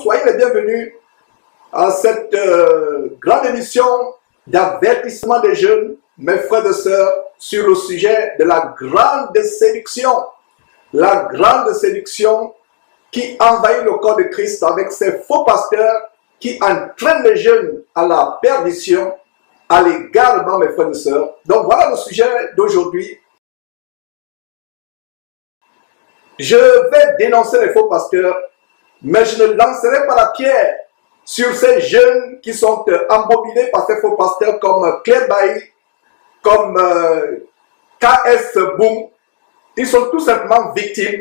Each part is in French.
Soyez les bienvenus à cette grande émission d'avertissement des jeunes, mes frères et sœurs, sur le sujet de la grande séduction. La grande séduction qui envahit le corps de Christ avec ses faux pasteurs qui entraînent les jeunes à la perdition, à l'égarement, mes frères et sœurs. Donc voilà le sujet d'aujourd'hui. Je vais dénoncer les faux pasteurs, mais je ne lancerai pas la pierre sur ces jeunes qui sont embobinés par ces faux pasteurs comme Claire Bailly, comme KS Boom. Ils sont tout simplement victimes.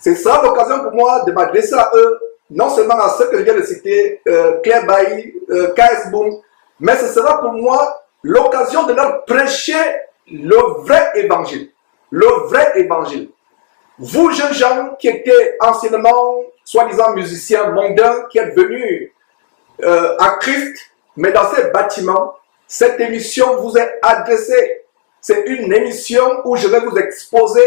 Ce sera l'occasion pour moi de m'adresser à eux, non seulement à ceux que je viens de citer, Claire Bailly, KS Boom, mais ce sera pour moi l'occasion de leur prêcher le vrai évangile. Le vrai évangile. Vous, jeunes gens qui étaient anciennement, soi-disant musiciens mondains, qui êtes venus à Christ, mais dans ces bâtiments, cette émission vous est adressée. C'est une émission où je vais vous exposer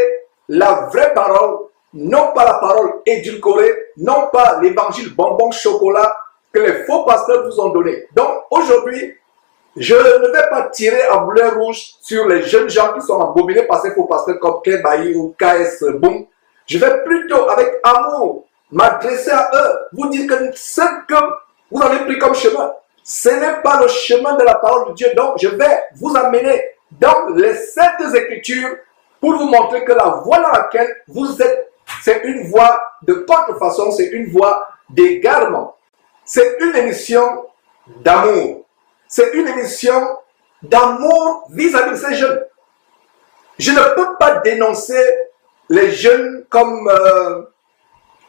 la vraie parole, non pas la parole édulcorée, non pas l'évangile bonbon chocolat que les faux pasteurs vous ont donné. Donc aujourd'hui, je ne vais pas tirer à boulet rouge sur les jeunes gens qui sont embobinés par ces faux pasteurs comme Claire Bailly ou KS Boom. Je vais plutôt, avec amour, m'adresser à eux, vous dire que ce que vous avez pris comme chemin, ce n'est pas le chemin de la parole de Dieu. Donc, je vais vous amener dans les Saintes Écritures pour vous montrer que la voie dans laquelle vous êtes, c'est une voie de contrefaçon, c'est une voie d'égarement. C'est une émission d'amour. C'est une émission d'amour vis-à-vis de ces jeunes. Je ne peux pas dénoncer les jeunes comme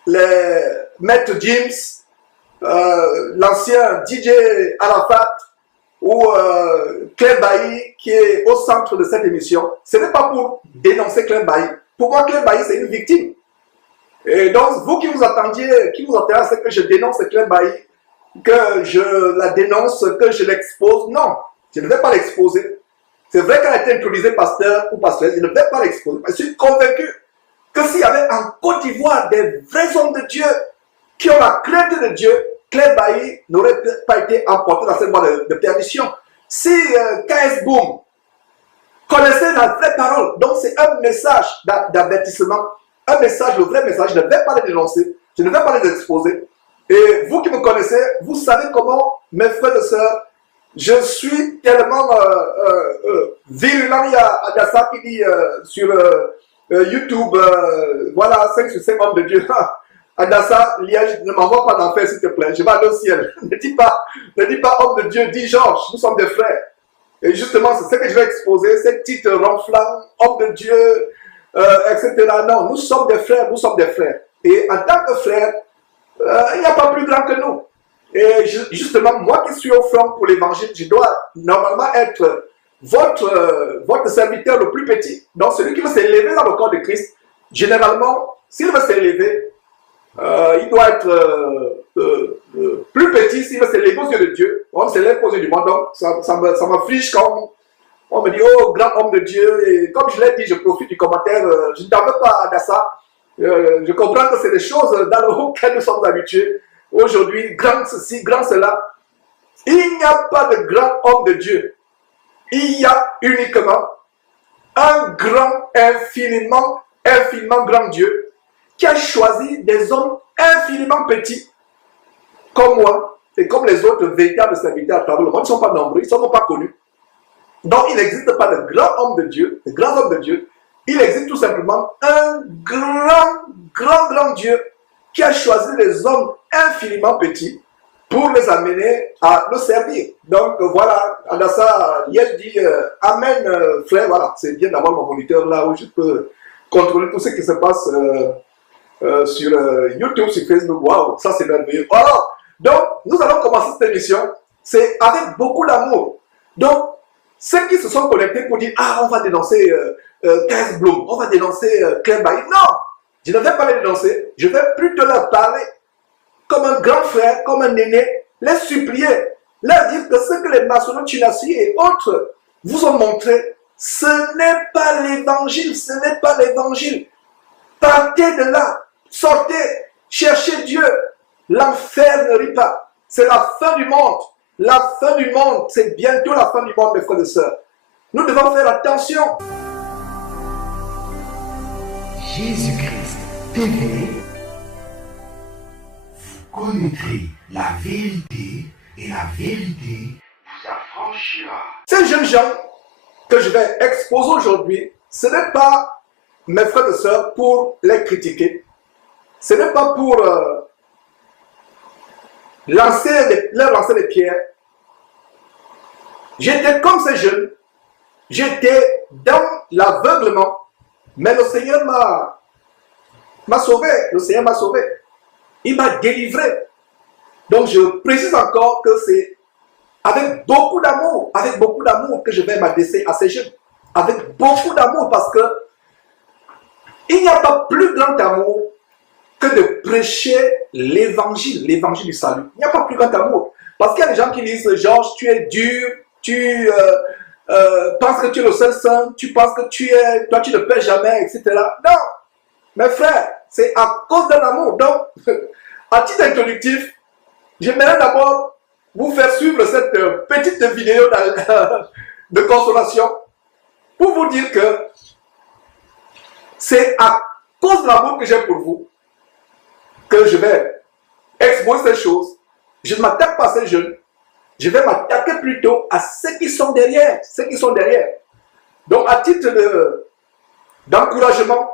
les Maître James, l'ancien DJ Arafat ou Claire Bailly qui est au centre de cette émission. Ce n'est pas pour dénoncer Claire Bailly. Pour moi, Claire Bailly, c'est une victime. Et donc, vous qui vous attendez à ce que je dénonce Claire Bailly, que je la dénonce, que je l'expose, non, je ne vais pas l'exposer. C'est vrai qu'elle a été intronisée pasteur ou pasteuresse, je ne vais pas l'exposer. Je suis convaincu que s'il y avait en Côte d'Ivoire des vrais hommes de Dieu qui ont la crainte de Dieu, Claire Bailly n'aurait pas été emportée dans cette voie de perdition. Si KS Boom connaissait la vraie parole, donc c'est un message d'avertissement, un message, le vrai message, je ne vais pas les dénoncer, je ne vais pas les exposer. Et vous qui me connaissez, vous savez comment, mes frères et sœurs, je suis tellement virulent. Il y a Adassa qui dit sur YouTube, voilà, 5 sur 5 hommes de Dieu. Adassa, Liège, ne m'envoie pas d'enfer s'il te plaît, je vais aller au ciel. Ne dis pas homme de Dieu, dis Georges, nous sommes des frères. Et justement, c'est ce que je vais exposer, ces titres ronflants, homme de Dieu, etc. Non, nous sommes des frères, nous sommes des frères. Et en tant que frères, il n'y a pas plus grand que nous. Et justement, moi qui suis au front pour l'évangile, je dois normalement être votre serviteur le plus petit. Donc celui qui veut s'élever dans le corps de Christ, généralement, s'il veut s'élever, il doit être plus petit s'il veut s'élever aux yeux de Dieu. On s'élève aux yeux du monde. Donc ça m'afflige quand on me dit, oh, grand homme de Dieu. Et comme je l'ai dit, je profite du commentaire, je ne t'en veux pas à ça. Je comprends que c'est des choses dans lesquelles nous sommes habitués. Aujourd'hui, grand ceci, grand cela. Il n'y a pas de grand homme de Dieu. Il y a uniquement un grand, infiniment grand Dieu qui a choisi des hommes infiniment petits, comme moi et comme les autres véritables serviteurs à travers le monde. Ils ne sont pas nombreux, ils ne sont pas connus. Donc, il n'existe pas de grand homme de Dieu, de grands hommes de Dieu. Il existe tout simplement un grand Dieu qui a choisi les hommes infiniment petits pour les amener à le servir. Donc voilà, Adassa, hier je dis Amen frère, voilà, c'est bien d'avoir mon moniteur là où je peux contrôler tout ce qui se passe sur YouTube, sur Facebook. Waouh, ça c'est merveilleux. Alors, donc nous allons commencer cette émission, c'est avec beaucoup d'amour. Donc, ceux qui se sont connectés pour dire, ah, on va dénoncer KS Bloom, on va dénoncer Claire Bailly. Non, je ne vais pas les dénoncer, je vais plutôt leur parler comme un grand frère, comme un aîné, les supplier, leur dire que ce que les maçons Chinassi et autres vous ont montré, ce n'est pas l'évangile, ce n'est pas l'évangile. Partez de là, sortez, cherchez Dieu, L'enfer ne rit pas. C'est la fin du monde. La fin du monde, c'est bientôt la fin du monde, mes frères et sœurs. Nous devons faire attention. Jésus-Christ TV, vous connaîtrez la vérité et la vérité vous affranchira. Ces jeunes gens que je vais exposer aujourd'hui, ce n'est pas, mes frères et sœurs, pour les critiquer. Ce n'est pas pour leur lancer des pierres. J'étais comme ces jeunes. J'étais dans l'aveuglement. Mais le Seigneur m'a sauvé. Le Seigneur m'a sauvé. Il m'a délivré. Donc je précise encore que c'est avec beaucoup d'amour que je vais m'adresser à ces jeunes. Avec beaucoup d'amour, parce que il n'y a pas plus grand amour que de prêcher l'évangile du salut. Il n'y a pas plus grand amour. Parce qu'il y a des gens qui disent, Georges, tu es dur, tu penses que tu es le seul saint, tu penses que toi tu ne paies jamais, etc. Non, mes frères, c'est à cause de l'amour. Donc, à titre introductif, j'aimerais d'abord vous faire suivre cette petite vidéo de consolation pour vous dire que c'est à cause de l'amour que j'ai pour vous que je vais exposer ces choses. Je ne m'attaque pas à ces jeunes. Je vais m'attaquer plutôt à ceux qui sont derrière. Donc, à titre d'encouragement,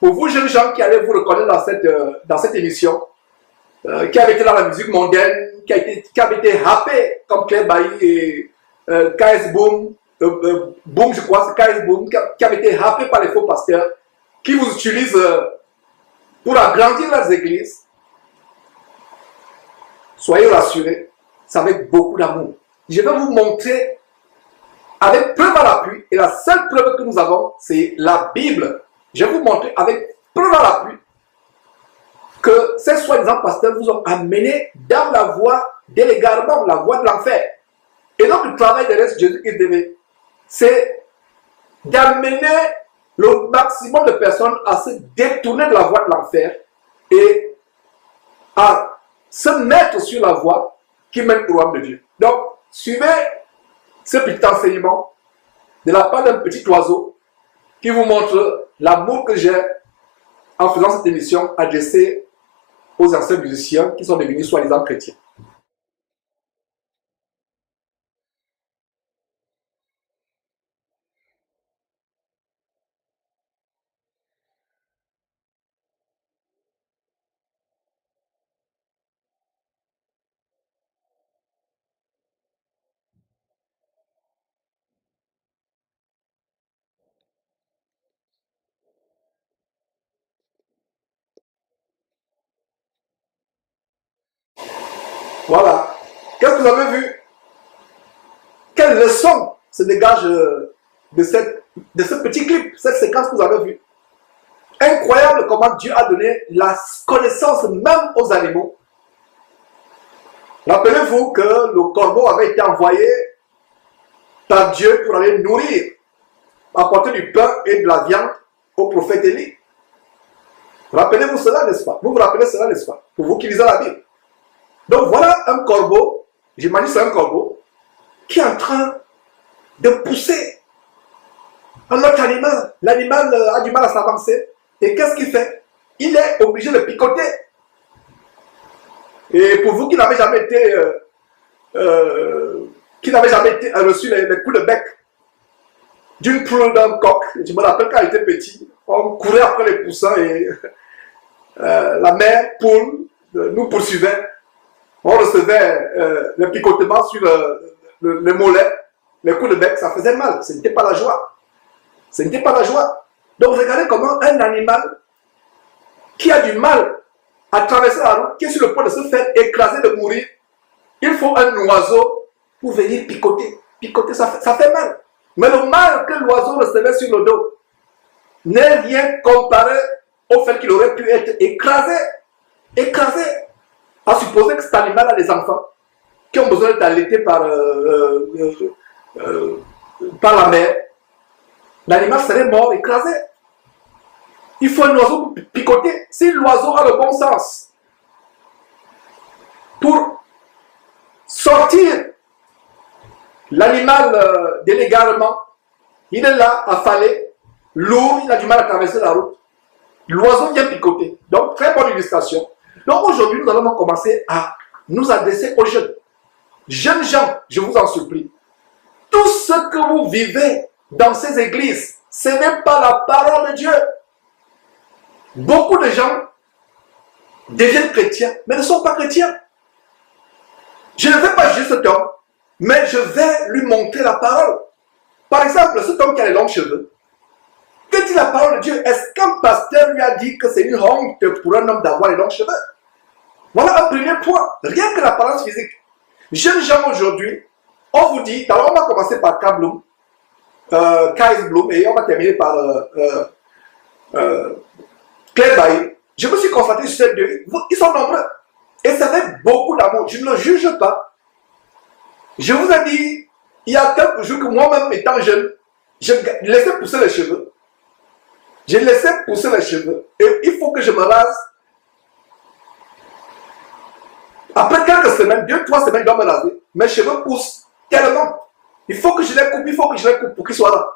pour vous jeunes gens qui allez vous reconnaître dans cette émission, qui avait été dans la musique mondaine, qui avait été happé comme Claire Bailly et KS Boom, Boom je crois, c'est KS Boom, qui avait été happé par les faux pasteurs, qui vous utilisent pour agrandir leurs églises. Soyez rassurés, c'est avec beaucoup d'amour. Je vais vous montrer avec preuve à l'appui, et la seule preuve que nous avons, c'est la Bible. Je vais vous montrer avec preuve à l'appui que ces soi-disant pasteurs vous ont amené dans la voie de l'égarement, la voie de l'enfer. Et donc le travail de Jésus-Christ, c'est d'amener le maximum de personnes à se détourner de la voie de l'enfer et à se mettre sur la voie qui mène au royaume de Dieu. Donc, suivez ce petit enseignement de la part d'un petit oiseau qui vous montre l'amour que j'ai en faisant cette émission adressée aux anciens musiciens qui sont devenus soi-disant chrétiens. Voilà. Qu'est-ce que vous avez vu? Quelle leçon se dégage de ce petit clip, cette séquence que vous avez vue? Incroyable comment Dieu a donné la connaissance même aux animaux. Rappelez-vous que le corbeau avait été envoyé par Dieu pour aller nourrir, apporter du pain et de la viande au prophète Élie. Rappelez-vous cela, n'est-ce pas? Vous vous rappelez cela, n'est-ce pas? Pour vous qui lisez la Bible. Donc voilà un corbeau, j'imagine c'est un corbeau, qui est en train de pousser un autre animal. L'animal a du mal à s'avancer. Et qu'est-ce qu'il fait? Il est obligé de picoter. Et pour vous qui n'avez jamais été, reçu les coups de bec d'une poule, d'un coq, je me rappelle quand j'étais petit, on courait après les poussins et la mère poule nous poursuivait. On recevait le picotement sur le mollet, les coups de bec, ça faisait mal. Ce n'était pas la joie. Ce n'était pas la joie. Donc regardez comment un animal qui a du mal à traverser la route, qui est sur le point de se faire écraser, de mourir, il faut un oiseau pour venir picoter. Picoter, ça fait mal. Mais le mal que l'oiseau recevait sur le dos n'est rien comparé au fait qu'il aurait pu être écrasé. Écrasé. À supposer que cet animal a des enfants qui ont besoin d'être allaités par la mère. L'animal serait mort, écrasé. Il faut un oiseau pour picoter. Si l'oiseau a le bon sens, pour sortir l'animal délégalement. Il est là, affalé, lourd, il a du mal à traverser la route. L'oiseau vient picoter. Donc, très bonne illustration. Donc, aujourd'hui, nous allons commencer à nous adresser aux jeunes. Jeunes gens, je vous en supplie. Tout ce que vous vivez dans ces églises, ce n'est pas la parole de Dieu. Beaucoup de gens deviennent chrétiens, mais ne sont pas chrétiens. Je ne vais pas juger cet homme, mais je vais lui montrer la parole. Par exemple, cet homme qui a les longs cheveux, que dit la parole de Dieu? Est-ce qu'un pasteur lui a dit que c'est une honte pour un homme d'avoir les longs cheveux? Voilà un premier point. Rien que l'apparence physique. Jeunes gens aujourd'hui, on vous dit, alors on va commencer par K. Bloom, K.S. Bloom, et on va terminer par Claire Bailly. Je me suis concentré sur ces deux. Ils sont nombreux. Et ça fait beaucoup d'amour. Je ne le juge pas. Je vous ai dit, il y a quelques jours que moi-même, étant jeune, je laissais pousser les cheveux. Je laissais pousser les cheveux. Et il faut que je me rase. Après quelques semaines, 2-3 semaines, je dois me raser. Mes cheveux poussent tellement. Il faut que je les coupe, il faut que je les coupe pour qu'ils soient là.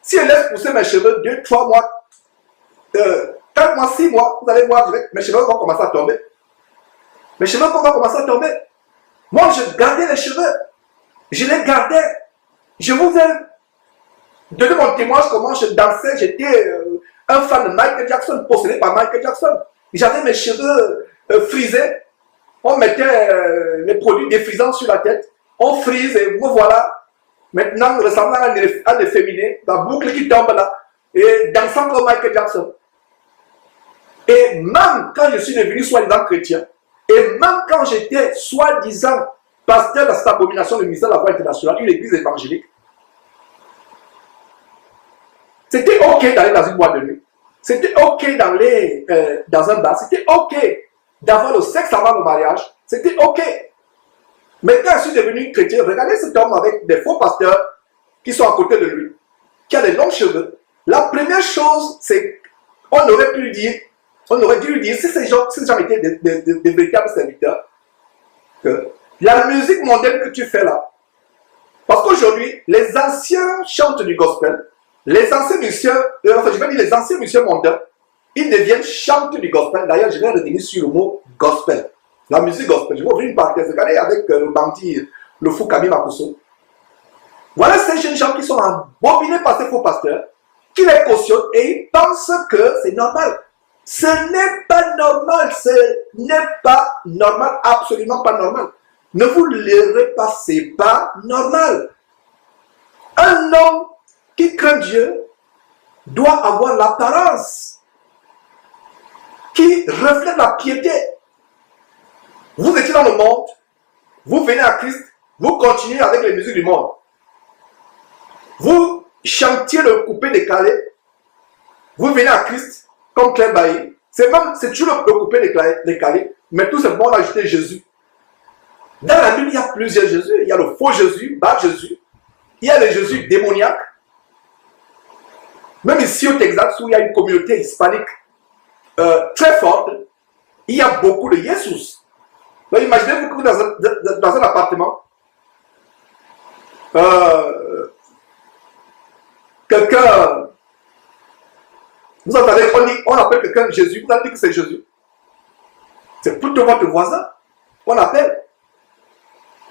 Si je laisse pousser mes cheveux 2-3 mois, 4 mois, 6 mois, vous allez voir, mes cheveux vont commencer à tomber. Mes cheveux vont commencer à tomber. Moi, je gardais les cheveux. Je les gardais. Je vous ai donné mon témoignage comment je dansais. J'étais un fan de Michael Jackson, possédé par Michael Jackson. J'avais mes cheveux frisés. On mettait les produits défrisants sur la tête. On frise et vous voilà. Maintenant, ressemblant à un efféminé, la boucle qui tombe là. Et dansant comme Michael Jackson. Et même quand je suis devenu soi-disant chrétien, et même quand j'étais soi-disant pasteur de cette abomination du ministère de la Foi internationale, une église évangélique, c'était ok d'aller dans une boîte de nuit. C'était ok d'aller dans un bar. C'était ok d'avoir le sexe avant le mariage. C'était ok. Mais quand je suis devenu chrétien, regardez cet homme avec des faux pasteurs qui sont à côté de lui, qui a des longs cheveux. La première chose, c'est qu'on aurait pu lui dire, on aurait dû lui dire, si ces gens étaient des véritables serviteurs, que la musique mondaine que tu fais là, parce qu'aujourd'hui, les anciens chantent du gospel, les anciens musiciens, enfin je vais dire les anciens musiciens mondains, ils deviennent chanteurs du gospel. D'ailleurs, je vais revenir sur le mot gospel. La musique gospel. Je vais ouvrir une parenthèse. Regardez avec le bandit, le fou Camille Makosso. Voilà ces jeunes gens qui sont embobinés par ces faux pasteurs, qui les cautionnent et ils pensent que c'est normal. Ce n'est pas normal. Ce n'est pas normal. Absolument pas normal. Ne vous leurrez pas. C'est pas normal. Un homme qui craint Dieu doit avoir l'apparence qui reflète la piété. Vous étiez dans le monde, vous venez à Christ, vous continuez avec les musiques du monde. Vous chantiez le coupé décalé, vous venez à Christ, comme Claire Bailly. C'est toujours le coupé décalé, mais tout simplement on a ajouté Jésus. Dans la Bible, il y a plusieurs Jésus. Il y a le faux Jésus, bas Jésus. Il y a le Jésus démoniaque. Même ici au Texas, où il y a une communauté hispanique très forte, il y a beaucoup de Jésus. Donc imaginez-vous que dans un appartement, quelqu'un, vous entendez, on appelle quelqu'un Jésus, vous allez dire que c'est Jésus. C'est plutôt votre voisin qu'on appelle.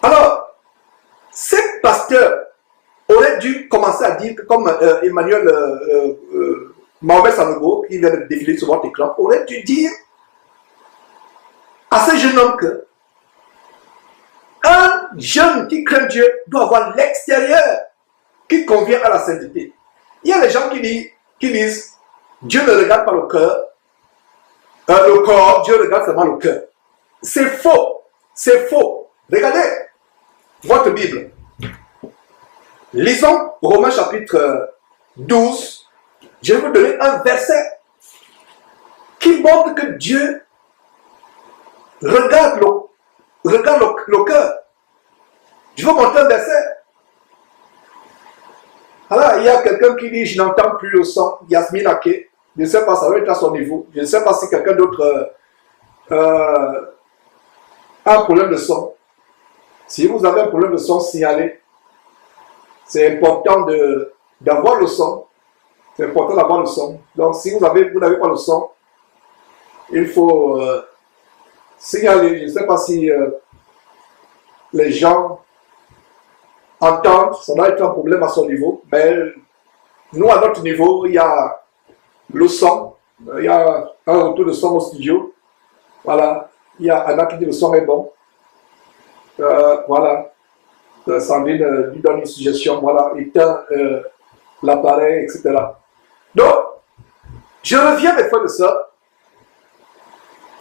Alors, ces pasteurs auraient dû commencer à dire, comme Emmanuel Mahomet Sanogo, qui vient de défiler sur votre écran, aurait dû dire à ce jeune homme que un jeune qui craint Dieu doit avoir l'extérieur qui convient à la sainteté. Il y a des gens qui disent Dieu ne regarde pas le cœur, le corps, Dieu regarde seulement le cœur. C'est faux. C'est faux. Regardez votre Bible. Lisons Romains chapitre 12. Je vais vous donner un verset qui montre que Dieu regarde le cœur. Je vais vous montrer un verset. Alors, il y a quelqu'un qui dit, je n'entends plus le son. Yasmine Ake. Je ne sais pas, ça va être à son niveau. Je ne sais pas si quelqu'un d'autre a un problème de son, si vous avez un problème de son, signalez. C'est important d'avoir le son. C'est important d'avoir le son. Donc, si vous n'avez pas le son, il faut signaler. Je ne sais pas si les gens entendent. Ça doit être un problème à son niveau. Mais nous, à notre niveau, il y a le son. Il y a un retour de son au studio. Voilà. Il y a Anna qui dit le son est bon. Voilà. Sandrine lui donne une suggestion. Voilà. Éteint l'appareil, etc. Donc, je reviens, mes frères et sœurs.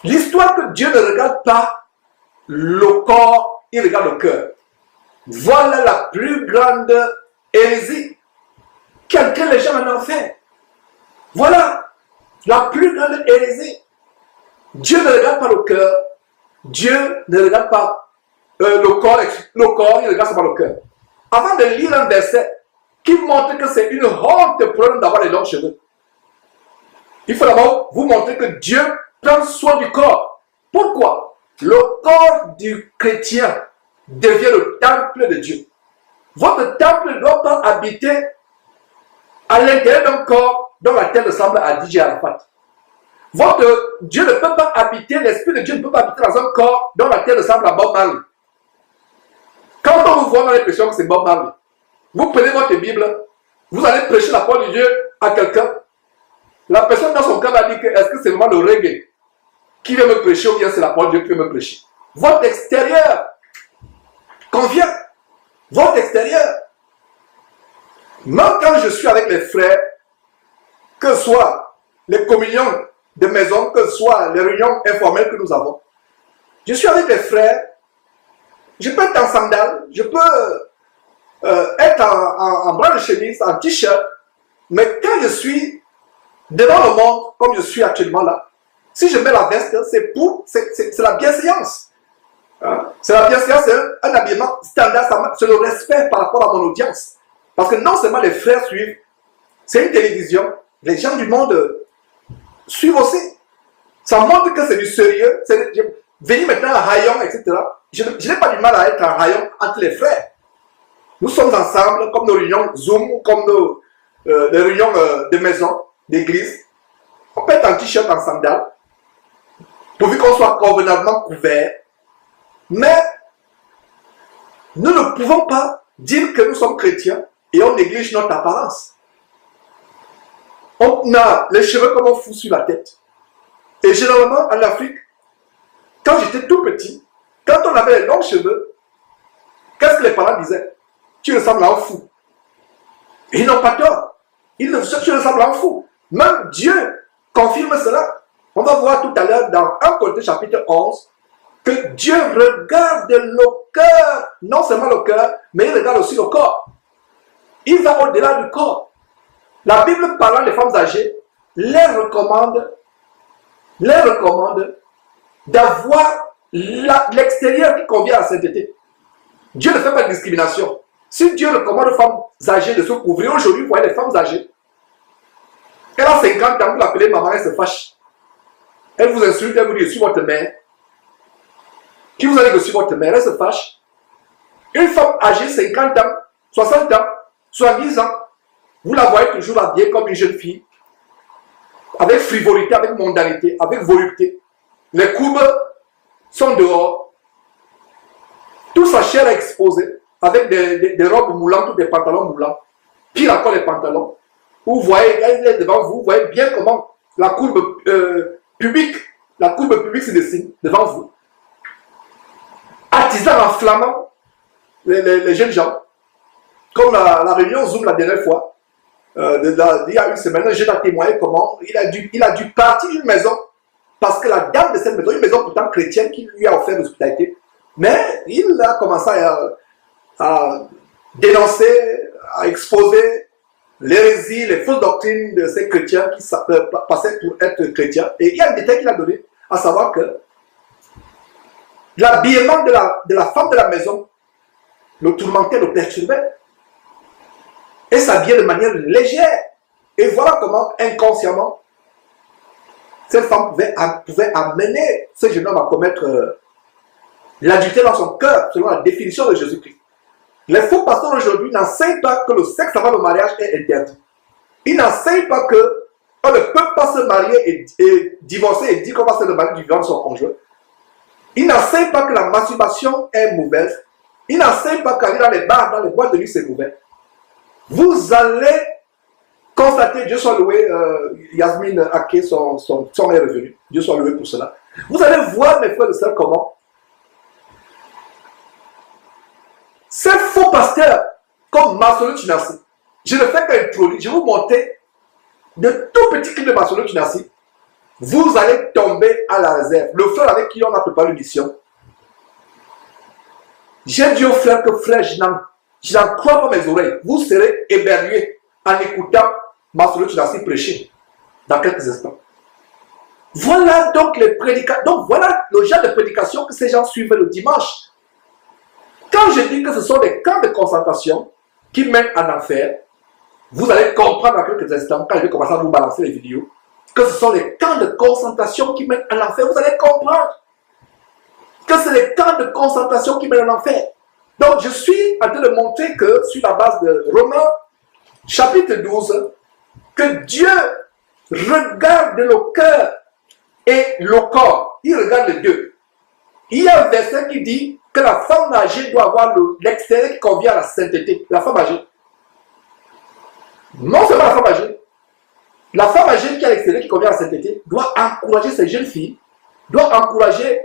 L'histoire que Dieu ne regarde pas le corps, il regarde le cœur. Voilà la plus grande hérésie que les gens en ont fait. Voilà la plus grande hérésie. Dieu ne regarde pas le cœur. Dieu ne regarde pas le corps, il regarde seulement le cœur. Avant de lire un verset qui montre que c'est une honte pour nous d'avoir les longs cheveux, il faut d'abord vous montrer que Dieu prend soin du corps. Pourquoi? Le corps du chrétien devient le temple de Dieu. Votre temple ne doit pas habiter à l'intérieur d'un corps dont la terre ressemble à DJ Arafat. Votre Dieu ne peut pas habiter, l'Esprit de Dieu ne peut pas habiter dans un corps dont la terre ressemble à Bob Marley. Quand on vous voit, on a l'impression que c'est Bob Marley. Vous prenez votre Bible, vous allez prêcher la parole de Dieu à quelqu'un. La personne dans son cœur va dire que est-ce que c'est vraiment le reggae qui vient me prêcher ou bien c'est la parole de Dieu qui vient me prêcher. Votre extérieur convient. Votre extérieur. Même quand je suis avec les frères, que ce soit les communions de maison, que ce soit les réunions informelles que nous avons, je suis avec les frères, je peux être en sandales, je peux être en bras de chemise, en t-shirt, mais quand je suis devant le monde, comme je suis actuellement là, si je mets la veste, c'est la bienséance. Hein? C'est la bienséance, c'est un habillement standard, c'est le respect par rapport à mon audience. Parce que non seulement les frères suivent, c'est une télévision, les gens du monde suivent aussi. Ça montre que c'est du sérieux. Venir maintenant à Hayon, etc. Je n'ai pas du mal à être en Hayon entre les frères. Nous sommes ensemble, comme nos réunions Zoom, comme les réunions de maison, d'église. On peut être en t-shirt, en sandales, pourvu qu'on soit convenablement couvert. Mais nous ne pouvons pas dire que nous sommes chrétiens et on néglige notre apparence. On a les cheveux comme on fout sur la tête. Et généralement, en Afrique, quand j'étais tout petit, quand on avait les longs cheveux, qu'est-ce que les parents disaient? Tu ressembles à un fou. Et ils n'ont pas tort. Tu ressembles à un fou. Même Dieu confirme cela. On va voir tout à l'heure dans 1 Corinthiens chapitre 11 que Dieu regarde le cœur, non seulement le cœur, mais il regarde aussi le corps. Il va au-delà du corps. La Bible parlant des femmes âgées les recommande d'avoir l'extérieur qui convient à la sainteté. Dieu ne fait pas de discrimination. Si Dieu recommande aux femmes âgées de se couvrir, aujourd'hui, vous voyez les femmes âgées. Elle a 50 ans, vous l'appelez maman, elle se fâche. Elle vous insulte, elle vous dit, je suis votre mère. Qui vous a dit que je suis votre mère? Elle se fâche. Une femme âgée, 50 ans, 60 ans, 70 ans, vous la voyez toujours habillée comme une jeune fille, avec frivolité, avec mondanité, avec volupté. Les courbes sont dehors. Toute sa chair est exposée, avec des robes moulantes ou des pantalons moulants. Pire encore les pantalons. Vous voyez, elle est devant vous, vous voyez bien comment la courbe pubique se dessine devant vous. Attisant, enflammant les jeunes gens. Comme la réunion Zoom la dernière fois, il y a une semaine, un jeune a témoigné comment il a dû partir d'une maison parce que la dame de cette maison, une maison pourtant chrétienne qui lui a offert l'hospitalité, mais il a commencé à dénoncer, à exposer l'hérésie, les fausses doctrines de ces chrétiens qui passaient pour être chrétiens. Et il y a un détail qu'il a donné, à savoir que l'habillement de la femme de la maison le tourmentait, le perturbait. Et s'habillait de manière légère. Et voilà comment, inconsciemment, cette femme pouvait amener ce jeune homme à commettre l'adultère dans son cœur, selon la définition de Jésus-Christ. Les faux pasteurs aujourd'hui n'enseignent pas que le sexe avant le mariage est interdit. Ils n'enseignent pas que on ne peut pas se marier et divorcer et dire qu'on va se marier du vivant de son conjoint. Ils n'enseignent pas que la masturbation est mauvaise. Ils n'enseignent pas qu'aller dans les bars, dans les boîtes de nuit, c'est mauvais. Vous allez constater, Dieu soit loué, Yasmine Ake, son est revenu. Dieu soit loué pour cela. Vous allez voir, mes frères et sœurs, comment ces faux pasteurs, comme Marcelo Tunassi, je ne fais qu'introduire, je vais vous montrer de tout petits clips de Marcelo Tunassi. Vous allez tomber à la réserve. Le frère avec qui on a préparé l'émission, j'ai dit au frère que frère, je n'en crois pas mes oreilles. Vous serez éberlués en écoutant Marcelo Tunassi prêcher dans quelques instants. Voilà donc les prédicateurs. Donc voilà le genre de prédication que ces gens suivent le dimanche. Quand je dis que ce sont des camps de concentration qui mènent en enfer, vous allez comprendre dans quelques instants, quand je vais commencer à vous balancer les vidéos, que ce sont les camps de concentration qui mènent en enfer. Vous allez comprendre que c'est les camps de concentration qui mènent en enfer. Donc je suis en train de montrer que, sur la base de Romains, chapitre 12, que Dieu regarde le cœur et le corps. Il regarde les deux. Il y a un verset qui dit que la femme âgée doit avoir l'extérieur qui convient à la sainteté. La femme âgée. Non seulement la femme âgée qui a l'extérieur qui convient à la sainteté doit encourager ces jeunes filles, doit encourager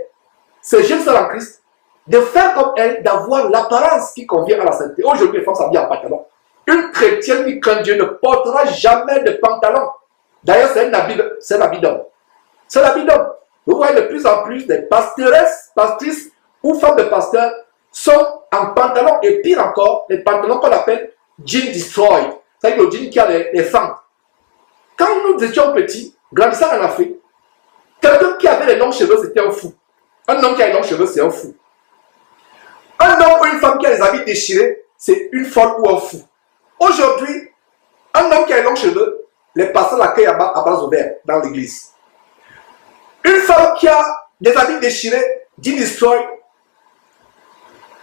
ces jeunes sœurs en Christ de faire comme elle, d'avoir l'apparence qui convient à la sainteté. Aujourd'hui, les femmes s'habillent en pantalon. Une chrétienne qui craint Dieu ne portera jamais de pantalon. D'ailleurs, c'est l'habit d'homme. C'est l'habit d'homme. Vous voyez de plus en plus des pasteuresses, pastrices ou femmes de pasteurs sont en pantalon, et pire encore, les pantalons qu'on appelle jean destroy. C'est-à-dire le jean qui a les fentes. Quand nous étions petits, grandissant en Afrique, quelqu'un qui avait les longs cheveux, c'était un fou. Un homme qui a les longs cheveux, c'est un fou. Un homme ou une femme qui a les habits déchirés, c'est une folle ou un fou. Aujourd'hui, un homme qui a les longs cheveux, les pasteurs l'accueillent à bras ouverts dans l'église. Une femme qui a des habits déchirés, jean destroy,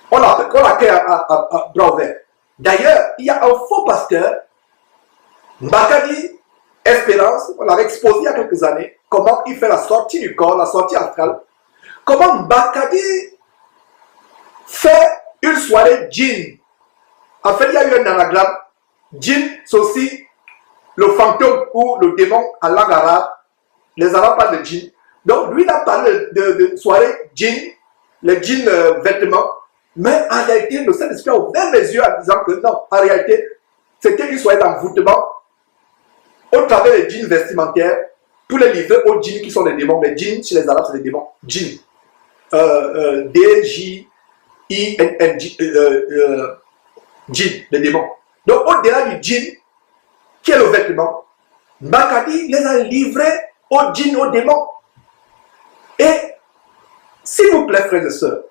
on l'accueille à bras ouverts. D'ailleurs, il y a un faux pasteur, Mbakadi Espérance, on l'avait exposé il y a quelques années, comment il fait la sortie du corps, la sortie astrale. Comment Mbakadi fait une soirée djinn. En fait, il y a eu un anagramme. Djinn, c'est aussi le fantôme ou le démon en langue arabe. Les arabes parlent de djinn. Donc, lui, il a parlé de soirée djinn, les djinn vêtements. Mais en réalité, le Saint-Esprit a ouvert les yeux en disant que non, en réalité, c'était une soirée d'envoûtement au travers des djinns vestimentaires pour les livrer aux djinns qui sont des démons. Les djinns, chez les arabes, c'est des démons. Djinn. D-J-I-N-N. Djinn, les démons. Donc, au-delà du djinn, qui est le vêtement, Mbakadi les a livrés aux djinns, aux démons. Et, s'il vous plaît, frères et sœurs,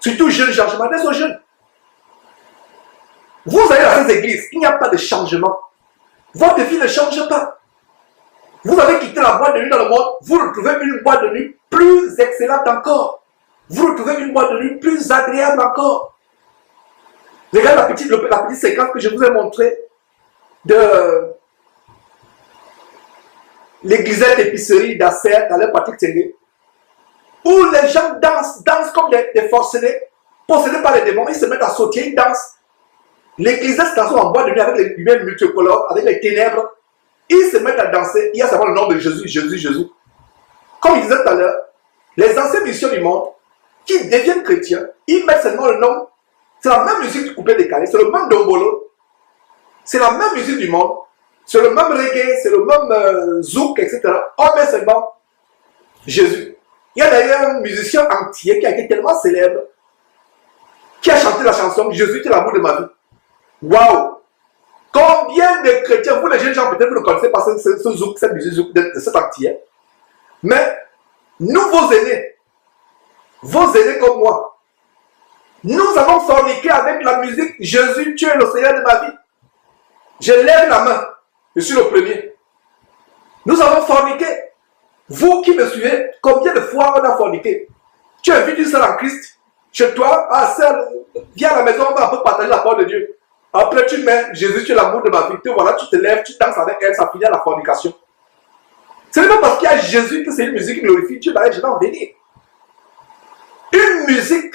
surtout jeunes gens, je m'adresse aux jeunes. Vous allez dans ces églises, il n'y a pas de changement. Votre vie ne change pas. Vous avez quitté la boîte de nuit dans le monde, vous retrouvez une boîte de nuit plus excellente encore. Vous retrouvez une boîte de nuit plus agréable encore. Regardez la petite séquence que je vous ai montrée de l'église d'épicerie d'Asser dans leur pratique télé, où les gens dansent comme des forcenés, possédés par les démons, ils se mettent à sauter, ils dansent. L'église se transforme en boîte de nuit avec les lumières multicolores, avec les ténèbres. Ils se mettent à danser, il y a seulement le nom de Jésus, Jésus, Jésus. Comme je disais tout à l'heure, les anciens musiciens du monde, qui deviennent chrétiens, ils mettent seulement le nom. C'est la même musique du coupé décalé, c'est le même dombolo, c'est la même musique du monde, c'est le même reggae, c'est le même zouk, etc. On met seulement Jésus. Il y a d'ailleurs un musicien entier qui a été tellement célèbre, qui a chanté la chanson Jésus est l'amour de ma vie. Waouh! Combien de chrétiens, vous les jeunes gens, peut-être vous ne connaissez pas ce zouk, cette musique zouk de cet entier. Mais nous, vos aînés comme moi, nous avons forniqué avec la musique Jésus, tu es le Seigneur de ma vie. Je lève la main, je suis le premier. Nous avons forniqué. Vous qui me suivez, combien de fois on a forniqué? Tu invites une sœur en Christ chez toi, ah sœur, viens à la maison, on va un peu partager la parole de Dieu. Après, tu mets Jésus, tu es l'amour de ma vie. Voilà, tu te lèves, tu danses avec elle, ça finit à la fornication. Ce n'est pas parce qu'il y a Jésus que c'est une musique qui glorifie Dieu. D'ailleurs, je vais en venir. Une musique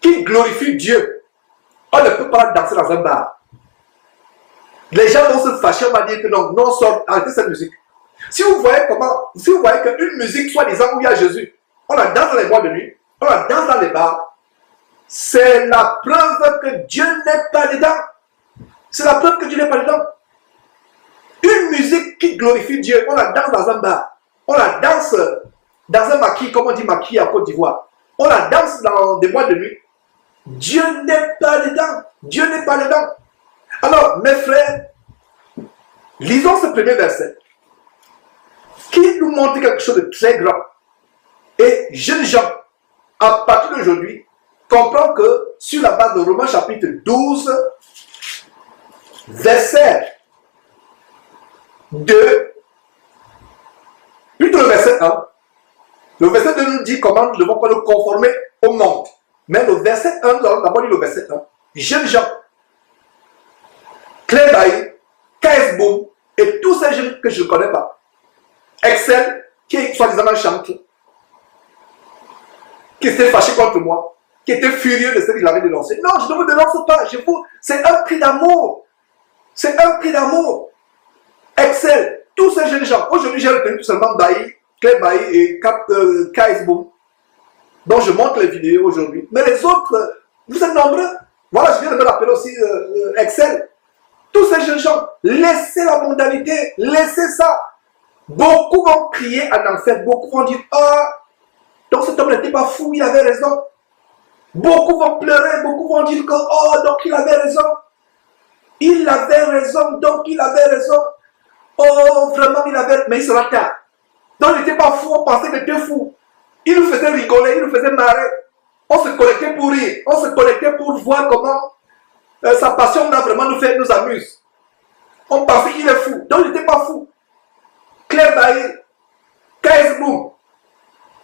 qui glorifie Dieu, on ne peut pas danser dans un bar. Les gens vont se fâcher, on va dire que non, non, sort, arrêtez cette musique. Si vous voyez comment, si vous voyez qu'une musique, soi-disant, où il y a Jésus, on la danse dans les boîtes de nuit, on la danse dans les bars, c'est la preuve que Dieu n'est pas dedans. C'est la preuve que Dieu n'est pas dedans. Une musique qui glorifie Dieu, on la danse dans un bar, on la danse dans un maquis, comme on dit maquis en Côte d'Ivoire, on la danse dans des boîtes de nuit. Dieu n'est pas dedans. Dieu n'est pas dedans. Alors, mes frères, lisons ce premier verset qui nous montre quelque chose de très grand. Et jeunes gens, à partir d'aujourd'hui, comprennent que sur la base de Romains chapitre 12, verset 2, plutôt le verset 1, le verset 2 nous dit comment nous ne devons pas nous conformer au monde. Mais le verset 1, nous allons d'abord lire le verset 1. Jeunes gens, Claire Bailly, KS Boom et tous ces jeunes que je ne connais pas. Excel, qui est soi-disant un chanteur, qui était fâché contre moi, qui était furieux de ce qu'il avait dénoncé. Non, je ne vous dénonce pas, c'est un cri d'amour. C'est un cri d'amour. Excel, tous ces jeunes gens. Aujourd'hui, j'ai retenu tout seulement Bailly, Claire Bailly et KS Boom, dont je montre les vidéos aujourd'hui. Mais les autres, vous êtes nombreux. Voilà, je viens de me rappeler aussi Excel. Tous ces jeunes gens, laissez la mondialité, laissez ça. Beaucoup vont crier en enfer, beaucoup vont dire, ah, donc cet homme n'était pas fou, il avait raison. Beaucoup vont pleurer, beaucoup vont dire que, oh, donc il avait raison. Il avait raison, donc il avait raison. Oh, vraiment, il avait, mais il sera tard. Donc il n'était pas fou, on pensait qu'il était fou. Il nous faisait rigoler, il nous faisait marrer. On se connectait pour rire, on se connectait pour voir comment sa passion là vraiment nous amuse. On pensait qu'il est fou, donc il n'était pas fou. Claire Bailly, KS Boom,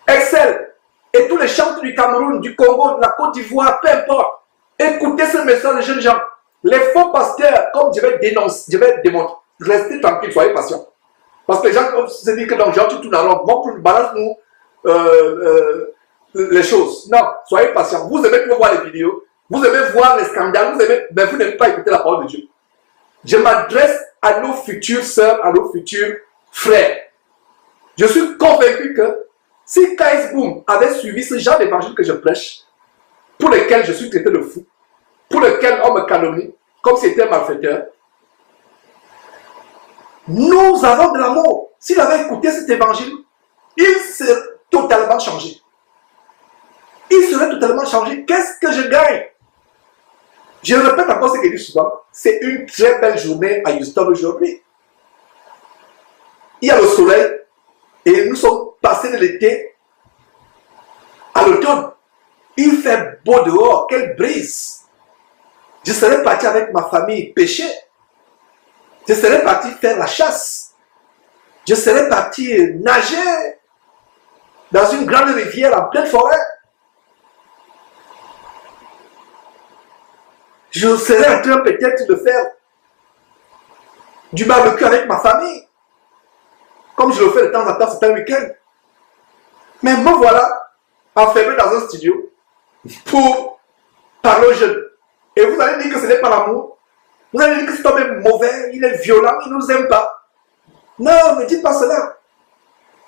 Excel et tous les chanteurs du Cameroun, du Congo, de la Côte d'Ivoire, peu importe. Écoutez ce message de jeunes gens. Les faux pasteurs, comme je vais dénoncer, je vais démontrer, restez tranquille, soyez patients. Parce que les gens se disent que dans genre tu tournes en rond, bon, balance-nous les choses. Non, soyez patients. Vous aimez toujours voir les vidéos, vous aimez voir les scandales, mais vous n'aimez pas écouter la parole de Dieu. Je m'adresse à nos futures sœurs, à nos futurs frères. Je suis convaincu que si KS Boom avait suivi ce genre d'évangile que je prêche, pour lequel je suis traité de fou, pour lequel on me calomnie, comme si c'était un malfaiteur, nous avons de l'amour. S'il avait écouté cet évangile, il serait totalement changé. Il serait totalement changé. Qu'est-ce que je gagne? Je répète encore ce que je dis souvent. C'est une très belle journée à Houston aujourd'hui. Il y a le soleil et nous sommes passés de l'été à l'automne. Il fait beau dehors, quelle brise. Je serais parti avec ma famille pêcher. Je serais parti faire la chasse. Je serais parti nager dans une grande rivière en pleine forêt. Je serais en train peut-être de faire du barbecue avec ma famille. Comme je le fais de temps en temps, c'est un week-end. Mais me voilà enfermé dans un studio pour parler aux jeunes. Et vous allez dire que ce n'est pas l'amour. Vous allez dire que cet homme est mauvais, il est violent, il ne nous aime pas. Non, ne dites pas cela.